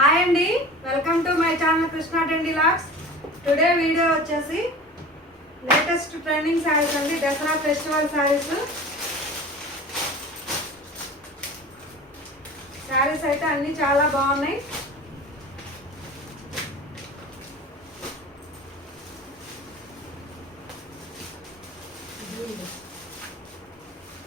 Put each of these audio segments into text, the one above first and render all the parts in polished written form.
Hi అండి, welcome to my channel Krishna trendy lakhs. Today video వచ్చేసి latest trending saris అండి. Dasara festival saris అయితే అన్నీ చాలా బాగున్నాయి.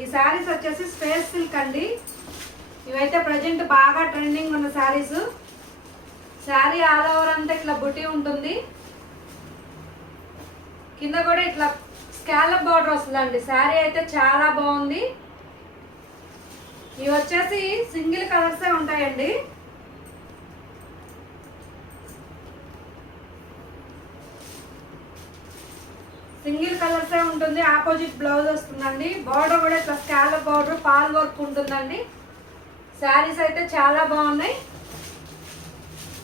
ఈ శారీస్ వచ్చేసి స్పేస్ సిల్క్ అండి. ఇవైతే ప్రజెంట్ బాగా ట్రెండింగ్ ఉన్న శారీస్. శారీ ఆల్ ఓవర్ అంతా ఇట్లా బుటీ ఉంటుంది, కింద కూడా ఇట్లా స్కాలప్ బార్డర్ వస్తుందండి. శారీ అయితే చాలా బాగుంది. ఇవి వచ్చేసి సింగిల్ కలర్సే ఉంటాయండి. సింగిల్ కలర్సే ఉంటుంది. ఆపోజిట్ బ్లౌజ్ వస్తుందండి. బార్డర్ కూడా ఇట్లా స్కాలప్ బార్డర్, పాల్ వర్క్ ఉంటుందండి. శారీస్ అయితే చాలా బాగున్నాయి.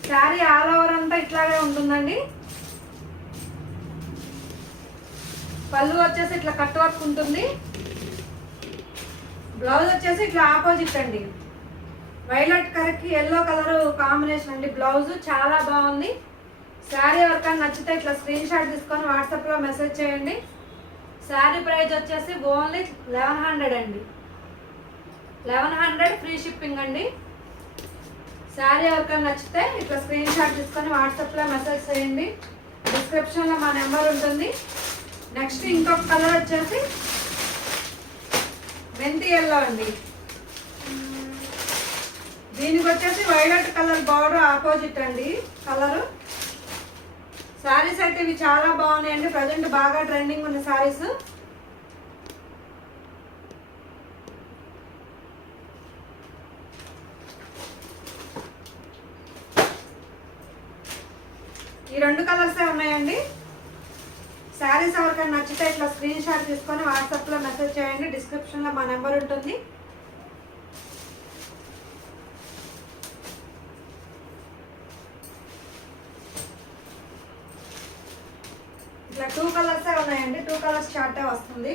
శారీ ఆల్ ఓవర్ అంతా ఇట్లాగే ఉంటుందండి. పళ్ళు వచ్చేసి ఇట్లా కట్ వర్క్ ఉంటుంది. బ్లౌజ్ వచ్చేసి ఇట్లా ఆపోజిట్ అండి. వైలెట్ కలర్కి ఎల్లో కలర్ కాంబినేషన్ అండి. బ్లౌజ్ చాలా బాగుంది. శారీ ఎవరికైనా నచ్చితే ఇట్లా స్క్రీన్ షాట్ తీసుకొని వాట్సాప్లో మెసేజ్ చేయండి. శారీ ప్రైస్ వచ్చేసి ఓన్లీ 1100 అండి. 1100 ఫ్రీ షిప్పింగ్ అండి. శారీ ఎవరికైనా నచ్చితే ఇట్లా స్క్రీన్ షాట్ తీసుకొని వాట్సాప్లో మెసేజ్ చేయండి. డిస్క్రిప్షన్లో మా నెంబర్ ఉంటుంది. నెక్స్ట్ ఇంకొక కలర్ వచ్చేసి మెంతి ఎల్లో అండి. దీనికి వచ్చేసి వైలెట్ కలర్ బార్డర్ ఆపోజిట్ అండి కలరు. శారీస్ అయితే ఇవి చాలా బాగున్నాయండి. ప్రజెంట్ బాగా ట్రెండింగ్ ఉన్న శారీస్. ఈ రెండు కలర్సే ఉన్నాయండి. శారీస్ ఎవరికైనా నచ్చితే ఇట్లా స్క్రీన్ షాట్ తీసుకొని వాట్సాప్లో మెసేజ్ చేయండి. డిస్క్రిప్షన్లో మా నెంబర్ ఉంటుంది. ఇట్లా 2 కలర్సే ఉన్నాయండి. 2 కలర్స్ చార్టే వస్తుంది.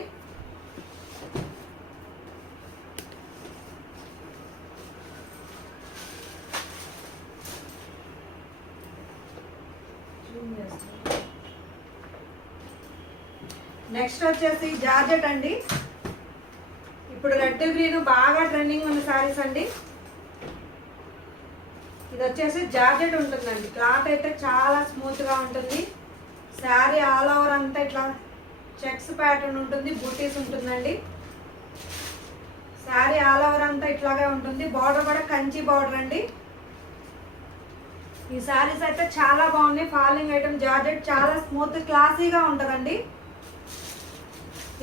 నెక్స్ట్ వచ్చేసి జార్జెట్ అండి. ఇప్పుడు రెడ్ గ్రీన్ బాగా ట్రెండింగ్ ఉన్న శారీస్ అండి. ఇది వచ్చేసి జార్జెట్ ఉంటుందండి. క్లాత్ అయితే చాలా స్మూత్గా ఉంటుంది. శారీ ఆల్ ఓవర్ అంతా ఇట్లా చెక్స్ ప్యాటర్న్ ఉంటుంది, బూటీస్ ఉంటుందండి. శారీ ఆల్ ఓవర్ అంతా ఇట్లాగే ఉంటుంది. బార్డర్ కూడా కంచి బార్డర్ అండి. ఈ శారీస్ అయితే చాలా బాగున్నాయి. ఫాలింగ్ ఐటమ్ జార్జెట్ చాలా స్మూత్ క్లాసీగా ఉంటుందండి.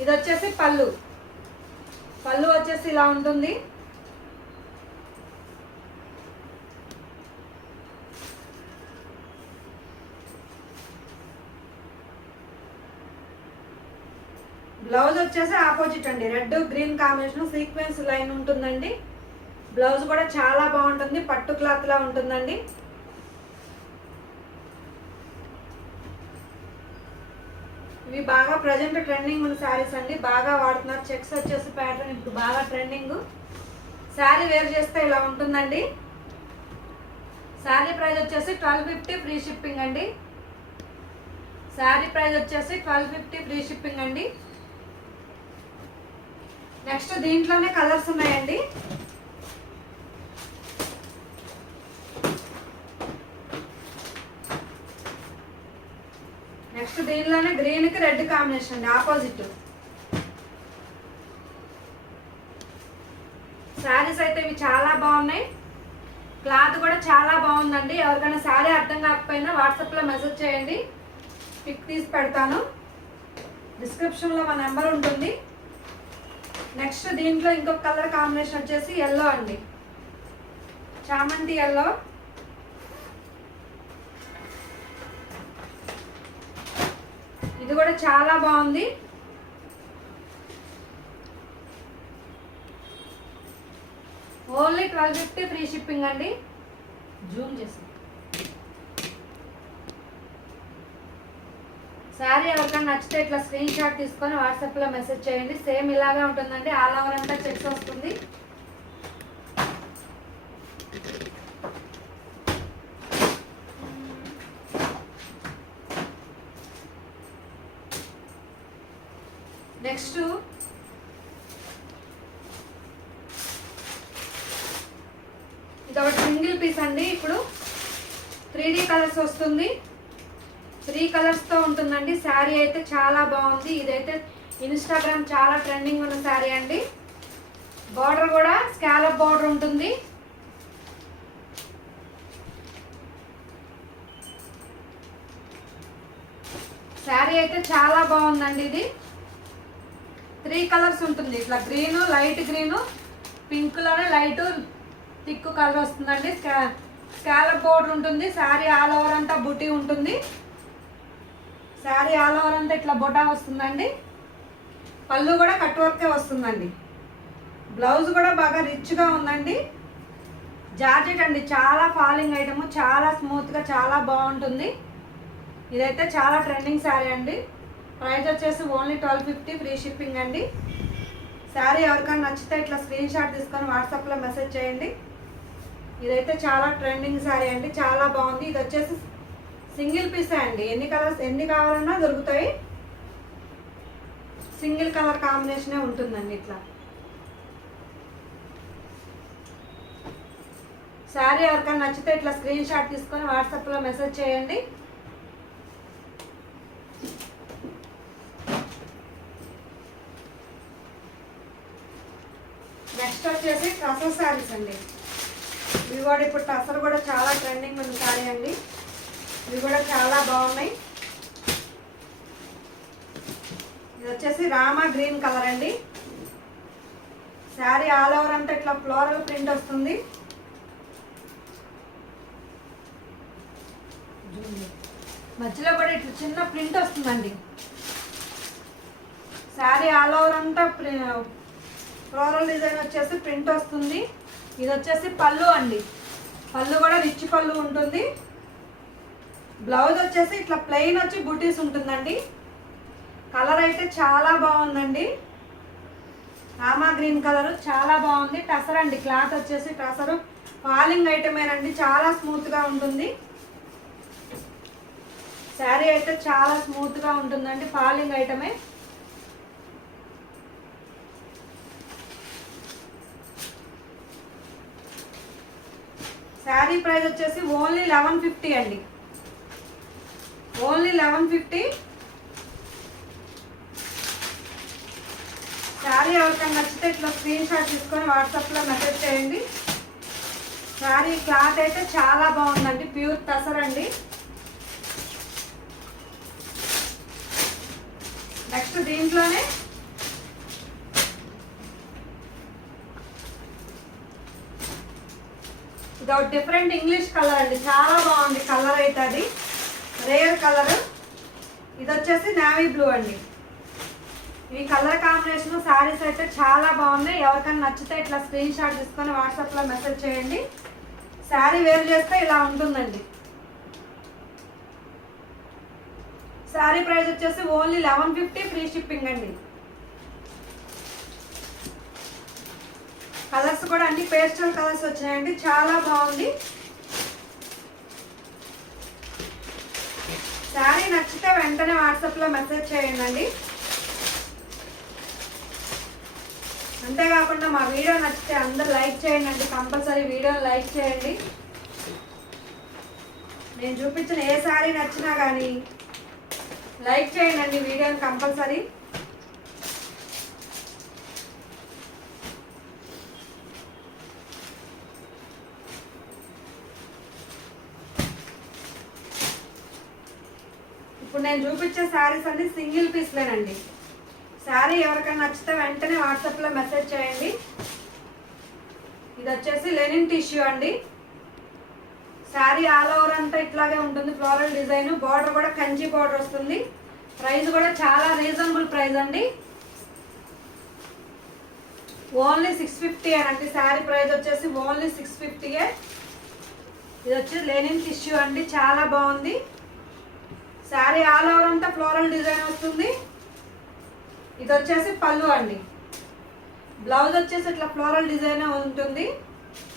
ఇది వచ్చేసి పళ్ళు వచ్చేసి ఇలా ఉంటుంది. బ్లౌజ్ వచ్చేసి ఆపోజిట్ అండి. Red green combination sequence line ఉంటుందండి. బ్లౌజ్ కూడా చాలా బాగుంటుంది. పట్టు క్లాత్ లా ఉంటుందండి. ఇవి బాగా ప్రజెంట్ ట్రెండింగ్ ఉన్న శారీస్ అండి. బాగా వాడుతున్నారు. చెక్స్ వచ్చేసి ప్యాటర్న్ ఇప్పుడు బాగా ట్రెండింగ్. శారీ వేర్ చేస్తే ఇలా ఉంటుందండి. శారీ ప్రైస్ వచ్చేసి 1250 ఫ్రీ షిప్పింగ్ అండి. శారీ ప్రైస్ వచ్చేసి 1250 ఫ్రీ షిప్పింగ్ అండి. నెక్స్ట్ దీంట్లోనే కలర్స్ ఉన్నాయండి. నెక్స్ట్ దీనిలోనే గ్రీన్కి రెడ్ కాంబినేషన్ అండి ఆపోజిట్. శారీస్ అయితే ఇవి చాలా బాగున్నాయి. క్లాత్ కూడా చాలా బాగుందండి. ఎవరికైనా శారీ అర్థం కాకపోయినా వాట్సాప్లో మెసేజ్ చేయండి. పిక్ తీసి పెడతాను. డిస్క్రిప్షన్లో మా నెంబర్ ఉంటుంది. నెక్స్ట్ దీంట్లో ఇంకొక కలర్ కాంబినేషన్ వచ్చేసి ఎల్లో అండి. చామంతి ఎల్లో. ఇది కూడా చాలా బాగుంది. ఓన్లీ 1250 ఫ్రీ షిప్పింగ్ అండి. జూమ్ చేసి శారీ ఎవరికైనా నచ్చితే ఇట్లా స్క్రీన్ షాట్ తీసుకొని వాట్సాప్లో మెసేజ్ చేయండి. సేమ్ ఇలాగే ఉంటుందండి. ఆల్ ఓవర్ అంతా చెక్స్ వస్తుంది. నెక్స్ట్ ఇది ఒకటి సింగిల్ పీస్ అండి. ఇప్పుడు 3D కలర్స్ వస్తుంది, 3 కలర్స్తో ఉంటుందండి. శారీ అయితే చాలా బాగుంది. ఇదైతే ఇన్స్టాగ్రామ్ చాలా ట్రెండింగ్ ఉన్న శారీ అండి. బార్డర్ కూడా స్కాలప్ బార్డర్ ఉంటుంది. శారీ అయితే చాలా బాగుందండి. ఇది 3 కలర్స్ ఉంటుంది. ఇట్లా గ్రీను, లైట్ గ్రీను, పింక్లోనే లైట్ థిక్ కలర్ వస్తుందండి. స్కాలప్ బోర్డర్ ఉంటుంది. శారీ ఆల్ ఓవర్ అంతా బుటీ ఉంటుంది. శారీ ఆల్ ఓవర్ అంతా ఇట్లా బొటా వస్తుందండి. పళ్ళు కూడా కట్ వర్కే వస్తుందండి. బ్లౌజ్ కూడా బాగా రిచ్గా ఉందండి. జార్జెట్ అండి, చాలా ఫాలింగ్ ఐటమ్, చాలా స్మూత్గా చాలా బాగుంటుంది. ఇదైతే చాలా ట్రెండింగ్ శారీ అండి. ప్రైస్ వచ్చేసి ఓన్లీ 1250, ఫ్రీ షిప్పింగ్ అండి. శారీ ఎవరికైనా నచ్చితే ఇట్లా స్క్రీన్ షాట్ తీసుకొని వాట్సాప్లో మెసేజ్ చేయండి. ఇదైతే చాలా ట్రెండింగ్ శారీ అండి, చాలా బాగుంది. ఇది వచ్చేసి సింగిల్ పీసే అండి. ఎన్ని కలర్స్ ఎన్ని కావాలన్నా దొరుకుతాయి. సింగిల్ కలర్ కాంబినేషనే ఉంటుందండి. ఇట్లా శారీ ఎవరికైనా నచ్చితే ఇట్లా స్క్రీన్ షాట్ తీసుకొని వాట్సాప్లో మెసేజ్ చేయండి. నెక్స్ట్ వచ్చేసి టసర్ శారీస్ అండి. ఇవి కూడా ఇప్పుడు టసర్ కూడా చాలా ట్రెండింగ్ ఉన్న శారీ అండి. ఇవి కూడా చాలా బాగున్నాయి. ఇది వచ్చేసి రామా గ్రీన్ కలర్ అండి. శారీ ఆల్ ఓవర్ అంతా ఇట్లా ఫ్లోరల్ ప్రింట్ వస్తుంది. మధ్యలో కూడా ఇట్లా చిన్న ప్రింట్ వస్తుందండి. శారీ ఆల్ ఓవర్ అంతా ఫ్లోరల్ డిజైన్ వచ్చేసి ప్రింట్ వస్తుంది. ఇది వచ్చేసి పళ్ళు అండి. పళ్ళు కూడా రిచ్ పళ్ళు ఉంటుంది. బ్లౌజ్ వచ్చేసి ఇట్లా ప్లెయిన్ వచ్చి బూటీస్ ఉంటుందండి. కలర్ అయితే చాలా బాగుందండి. రామా గ్రీన్ కలర్ చాలా బాగుంది. టసర్ అండి, క్లాత్ వచ్చేసి టసర్ ఫాలింగ్ ఐటమేనండి, చాలా స్మూత్గా ఉంటుంది. శారీ అయితే చాలా స్మూత్గా ఉంటుందండి, ఫాలింగ్ ఐటమే. శారీ ప్రైస్ వచ్చేసి ఓన్లీ 1150 అండి, ఓన్లీ 1150. శారీ ఎవరికైనా నచ్చితే ఇట్లా స్క్రీన్ షాట్ తీసుకొని వాట్సాప్లో మెసేజ్ చేయండి. శారీ క్లాత్ అయితే చాలా బాగుందండి, ప్యూర్ టసర్ అండి. నెక్స్ట్ దీంట్లోనే ఇది ఒక డిఫరెంట్ ఇంగ్లీష్ కలర్ అండి, చాలా బాగుంది కలర్ అయితే. అది రేర్ కలర్. ఇది వచ్చేసి నేవీ బ్లూ అండి. ఈ కలర్ కాంబినేషన్ శారీస్ అయితే చాలా బాగున్నాయి. ఎవరికైనా నచ్చితే ఇట్లా స్క్రీన్ షాట్ తీసుకొని వాట్సాప్లో మెసేజ్ చేయండి. శారీ వేర్ చేస్తే ఇలా ఉంటుందండి. శారీ ప్రైస్ వచ్చేసి ఓన్లీ 1150, ఫ్రీ షిప్పింగ్ అండి. కలర్స్ కూడా అన్ని పేస్టల్ కలర్స్ వచ్చినాయండి, చాలా బాగుంది. శారీ నచ్చితే వెంటనే వాట్సాప్లో మెసేజ్ చేయండి. అంతేకాకుండా మా వీడియో నచ్చితే అందరు లైక్ చేయండి, కంపల్సరీ వీడియోని లైక్ చేయండి. నేను చూపించిన ఏ శారీ నచ్చినా కానీ లైక్ చేయండి వీడియోని కంపల్సరీ. ఇప్పుడు నేను చూపించే శారీస్ అన్ని సింగిల్ పీస్లేనండి. శారీ ఎవరికైనా నచ్చితే వెంటనే వాట్సాప్లో మెసేజ్ చేయండి. ఇది వచ్చేసి లెనిన్ టిష్యూ అండి. శారీ ఆల్ ఓవర్ అంతా ఇట్లాగే ఉంటుంది, ఫ్లోరల్ డిజైన్. బార్డర్ కూడా కంచి బార్డర్ వస్తుంది. ప్రైస్ కూడా చాలా రీజనబుల్ ప్రైస్ అండి, ఓన్లీ 650 అండి. శారీ ప్రైస్ వచ్చేసి ఓన్లీ 650. ఇది వచ్చి లెనిన్ టిష్యూ అండి, చాలా బాగుంది. శారీ ఆల్ ఓవర్ అంతా ఫ్లోరల్ డిజైన్ వస్తుంది. ఇది వచ్చేసి పళ్ళు అండి. బ్లౌజ్ వచ్చేసి ఇట్లా ఫ్లోరల్ డిజైన్ ఉంటుంది.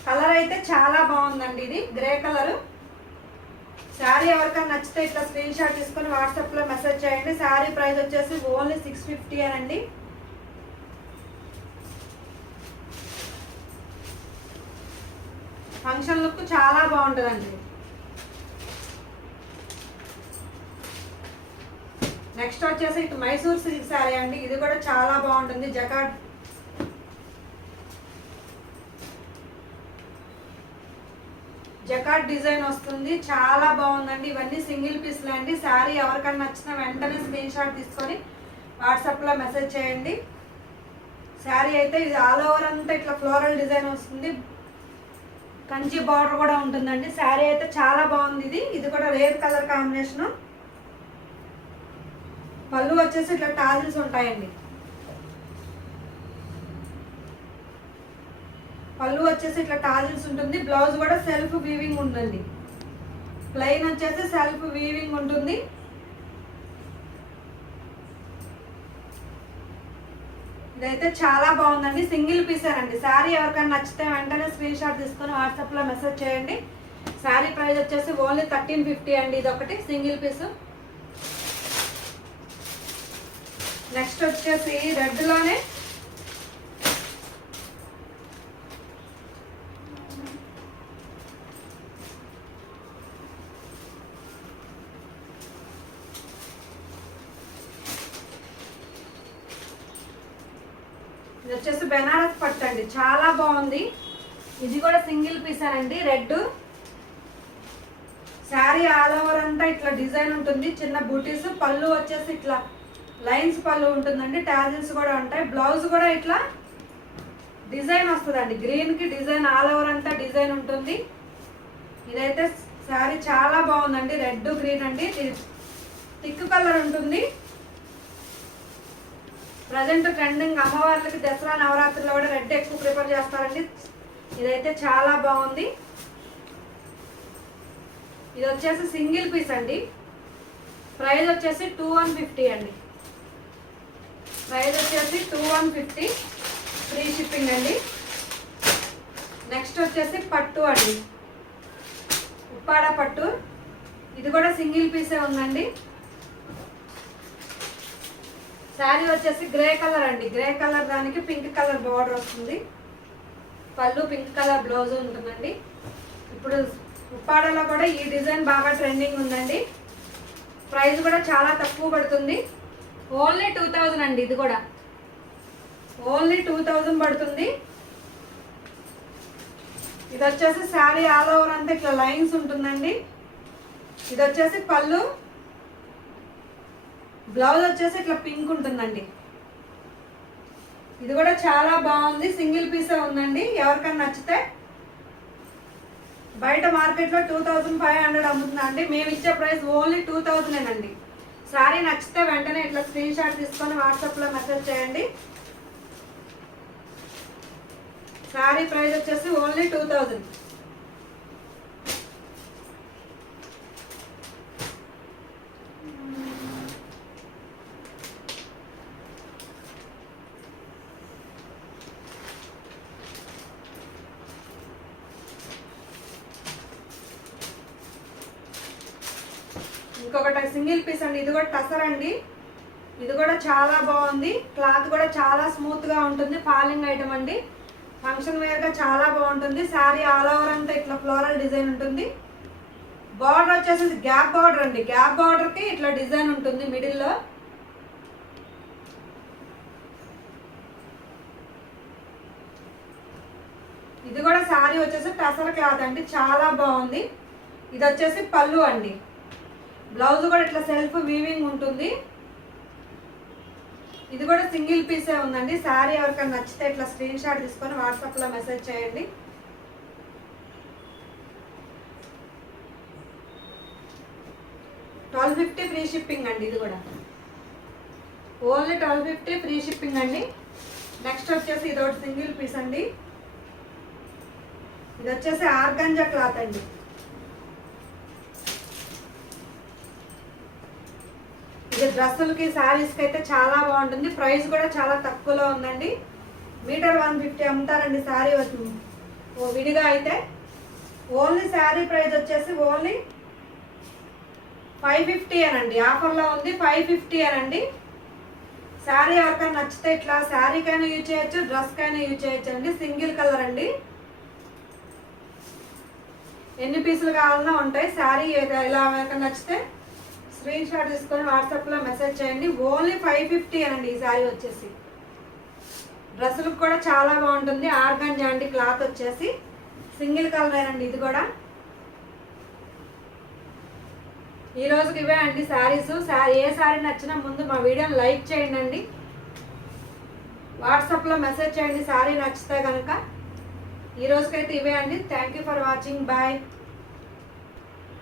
కలర్ అయితే చాలా బాగుందండి, ఇది గ్రే కలర్. శారీ ఎవరికైనా నచ్చితే ఇట్లా స్క్రీన్ షాట్ తీసుకొని వాట్సాప్లో మెసేజ్ చేయండి. శారీ ప్రైస్ వచ్చేసి ఓన్లీ 650 అండి. ఫంక్షన్ లుక్ చాలా బాగుంటుందండి. నెక్స్ట్ వచ్చేసి ఇటు మైసూర్ సిల్క్ శారీ అండి. ఇది కూడా చాలా బాగుంటుంది. జకాట్ డిజైన్ వస్తుంది, చాలా బాగుందండి. ఇవన్నీ సింగిల్ పీస్లే అండి. శారీ ఎవరికైనా నచ్చినా వెంటనే స్క్రీన్ షాట్ తీసుకొని వాట్సాప్లో మెసేజ్ చేయండి. శారీ అయితే ఇది ఆల్ ఓవర్ అంతా ఇట్లా ఫ్లోరల్ డిజైన్ వస్తుంది, కంచి బార్డర్ కూడా ఉంటుందండి. శారీ అయితే చాలా బాగుంది. ఇది కూడా రేర్ కలర్ కాంబినేషను. పళ్ళు వచ్చేసి ఇట్లా టాజిల్స్ ఉంటాయండి. పళ్ళు వచ్చేసి ఇట్లా టాజిల్స్ ఉంటుంది. బ్లౌజ్ కూడా సెల్ఫ్ వీవింగ్ ఉంటుంది. ప్లెయిన్ వచ్చేసి సెల్ఫ్ వీవింగ్ ఉంటుంది. ఇదైతే చాలా బాగుందండి. సింగిల్ పీసేనండి. శారీ ఎవరికైనా నచ్చితే వెంటనే స్క్రీన్ షాట్ తీసుకొని వాట్సాప్లో మెసేజ్ చేయండి. శారీ ప్రైస్ వచ్చేసి ఓన్లీ 1350 అండి. ఇది ఒకటి సింగిల్ పీసు. నెక్స్ట్ వచ్చేసి రెడ్లోనే ఇది వచ్చేసి బెనారస్ పట్టు అండి. చాలా బాగుంది. ఇది కూడా సింగిల్ పీసేనండి. రెడ్ శారీ ఆల్ ఓవర్ అంతా ఇట్లా డిజైన్ ఉంటుంది, చిన్న బూటీస్. పళ్ళు వచ్చేసి ఇట్లా లైన్స్ పళ్ళు ఉంటుందండి. టాజిల్స్ కూడా ఉంటాయి. బ్లౌజ్ కూడా ఇట్లా డిజైన్ వస్తుందండి. గ్రీన్కి డిజైన్ ఆల్ ఓవర్ అంతా డిజైన్ ఉంటుంది. ఇదైతే శారీ చాలా బాగుందండి. రెడ్ గ్రీన్ అండి. థిక్ కలర్ ఉంటుంది. ప్రజెంట్ ట్రెండింగ్ అమ్మవార్లకి దసరా నవరాత్రిలో కూడా రెడ్ ఎక్కువ ప్రిఫర్ చేస్తారండి. ఇదైతే చాలా బాగుంది. ఇది వచ్చేసి సింగిల్ పీస్ అండి. ప్రైస్ వచ్చేసి 2150 అండి. ప్రైస్ వచ్చేసి 2150, ఫ్రీ షిప్పింగ్ అండి. నెక్స్ట్ వచ్చేసి పట్టు అండి, ఉప్పాడ పట్టు. ఇది కూడా సింగిల్ పీసే ఉందండి. శారీ వచ్చేసి గ్రే కలర్ అండి. గ్రే కలర్ దానికి పింక్ కలర్ బార్డర్ వస్తుంది. పళ్ళు పింక్ కలర్ బ్లౌజ్ ఉంటుందండి. ఇప్పుడు ఉప్పాడలో కూడా ఈ డిజైన్ బాగా ట్రెండింగ్ ఉందండి. ప్రైస్ కూడా చాలా తక్కువ పడుతుంది. ఓన్లీ 2000 అండి. ఇది కూడా ఓన్లీ 2000 పడుతుంది. ఇది వచ్చేసి శారీ ఆల్ ఓవర్ అంతా ఇట్లా లైన్స్ ఉంటుందండి. ఇది వచ్చేసి పళ్ళు, బ్లౌజ్ వచ్చేసి ఇట్లా పింక్ ఉంటుందండి. ఇది కూడా చాలా బాగుంది. సింగిల్ పీసే ఉందండి. ఎవరికైనా నచ్చితే బయట మార్కెట్లో 2500 అమ్ముతున్నా అండి. మేము ఇచ్చే ప్రైస్ ఓన్లీ 2000 అండి. శారీ నచ్చితే వెంటనే ఇట్లా స్క్రీన్ షాట్ తీసుకొని వాట్సాప్లో మెసేజ్ చేయండి. శారీ ప్రైస్ వచ్చేసి ఓన్లీ 2000. ఇంకొకటి సింగిల్ పీస్ అండి. ఇది కూడా టసర్ అండి. ఇది కూడా చాలా బాగుంది. క్లాత్ కూడా చాలా స్మూత్ గా ఉంటుంది. ఫాలింగ్ ఐటమ్ అండి. ఫంక్షన్ వేర్ గా చాలా బాగుంటుంది. శారీ ఆల్ ఓవర్ అంతా ఇట్లా ఫ్లోరల్ డిజైన్ ఉంటుంది. బార్డర్ వచ్చేసి గ్యాప్ బార్డర్ అండి. గ్యాప్ బార్డర్ కి ఇట్లా డిజైన్ ఉంటుంది మిడిల్లో. ఇది కూడా శారీ వచ్చేసి టసర్ క్లాత్ అండి. చాలా బాగుంది. ఇది వచ్చేసి పళ్ళు అండి. బ్లౌజ్ కూడా ఇట్లా సెల్ఫ్ వీవింగ్ ఉంటుంది. ఇది కూడా సింగిల్ పీసే ఉందండి. శారీ ఎవరికైనా నచ్చితే ఇట్లా స్క్రీన్ షాట్ తీసుకొని వాట్సాప్లో మెసేజ్ చేయండి. $1250 ఫ్రీ షిప్పింగ్ అండి. ఇది కూడా ఓన్లీ $1250 ఫ్రీ షిప్పింగ్ అండి. నెక్స్ట్ వచ్చేసి ఇది ఒకటి సింగిల్ పీస్ అండి. ఇది వచ్చేసి ఆర్గంజా క్లాత్ అండి. ఇది డ్రెస్సులకి శారీస్కి అయితే చాలా బాగుంటుంది. ప్రైస్ కూడా చాలా తక్కువలో ఉందండి. మీటర్ 150 అమ్ముతారండి శారీ విడిగా అయితే. ఓన్లీ శారీ ప్రైస్ వచ్చేసి ఓన్లీ 550 అనండి. ఆఫర్లో ఉంది 550 అనండి. శారీ ఎవరికైనా నచ్చితే ఇట్లా శారీకైనా యూజ్ చేయొచ్చు, డ్రెస్కైనా యూజ్ చేయొచ్చు అండి. సింగిల్ కలర్ అండి. ఎన్ని పీసులు కావాలన్నా ఉంటాయి. శారీ ఇలా నచ్చితే స్క్రీన్ షాట్ తీసుకొని వాట్సాప్లో మెసేజ్ చేయండి. ఓన్లీ 550 అనండి ఈ శారీ వచ్చేసి. డ్రెస్సులకు కూడా చాలా బాగుంటుంది. ఆర్గంజా అండి క్లాత్ వచ్చేసి సింగిల్ కలర్ అండి. ఇది కూడా ఈ రోజుకి ఇవే అండి శారీస్. ఏ శారీ నచ్చినా ముందు మా వీడియోని లైక్ చేయండి. వాట్సాప్లో మెసేజ్ చేయండి శారీ నచ్చితే కనుక. ఈ రోజుకైతే ఇవే అండి. Thank you for watching. Bye.